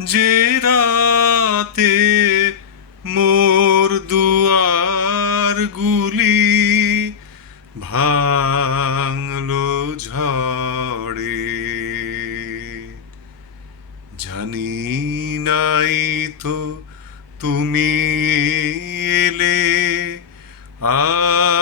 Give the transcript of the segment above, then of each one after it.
যে রাতে মোর দুয়ার গুলি ভাঙলো ঝড়ে। জানি নাই তো তুমি এলে আমার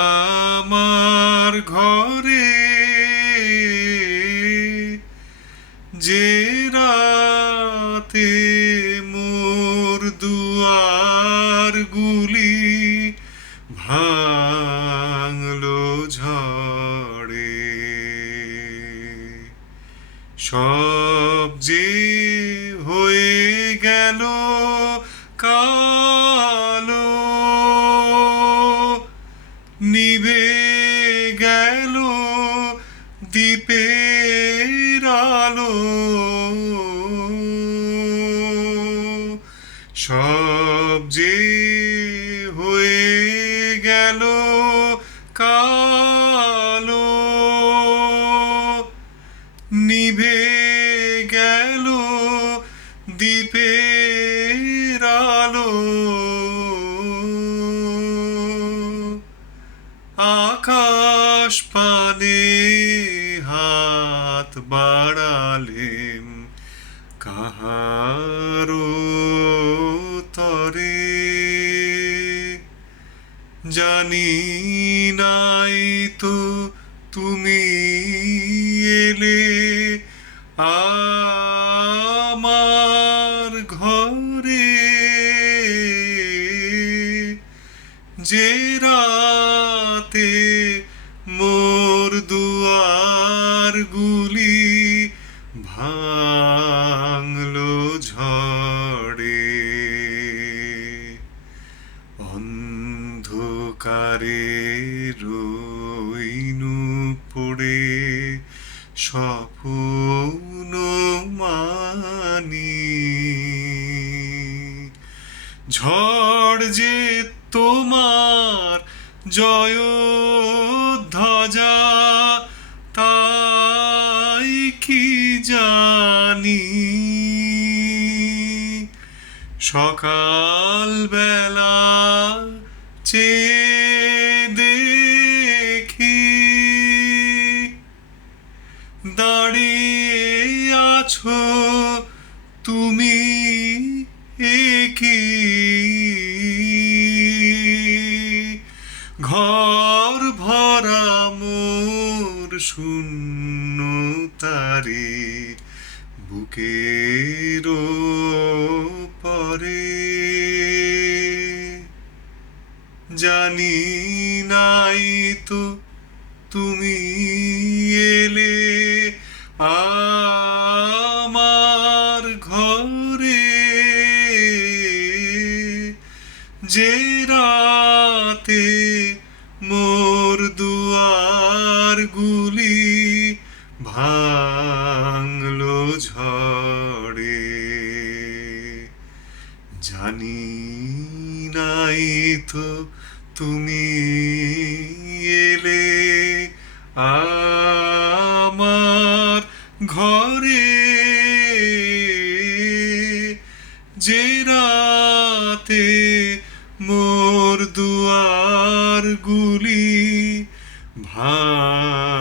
সব যে হয়ে গেল কালো নিবে গেল দ্বীপের আলো। সব যে হয়ে গেল কালো দ্বীপের আলো। আকাশ পানে হাত বাড়ালেম কাহারো তরে। জানি নাই ঘরে। যে রাতে মোর দুয়ার গুলি ভাঙলো ঝড়ে অন্ধকারে রইনু পড়ে স্বপ্ন ঝড় যে তোমার জয় ধ্বজা তাই কি জানি? সকাল বেলা চেয়ে দেখি দাঁড়িয়ে আছো শূন্য তারে বুকের পরে জানি নাই তো তুমি এলে আমার ঘরে। যে রাতে গুলি ভাঙলো ঝড়ে। জানি নাই তো তুমি এলে আমার ঘরে। যে রাতে মোর দুয়ার গুলি 啊。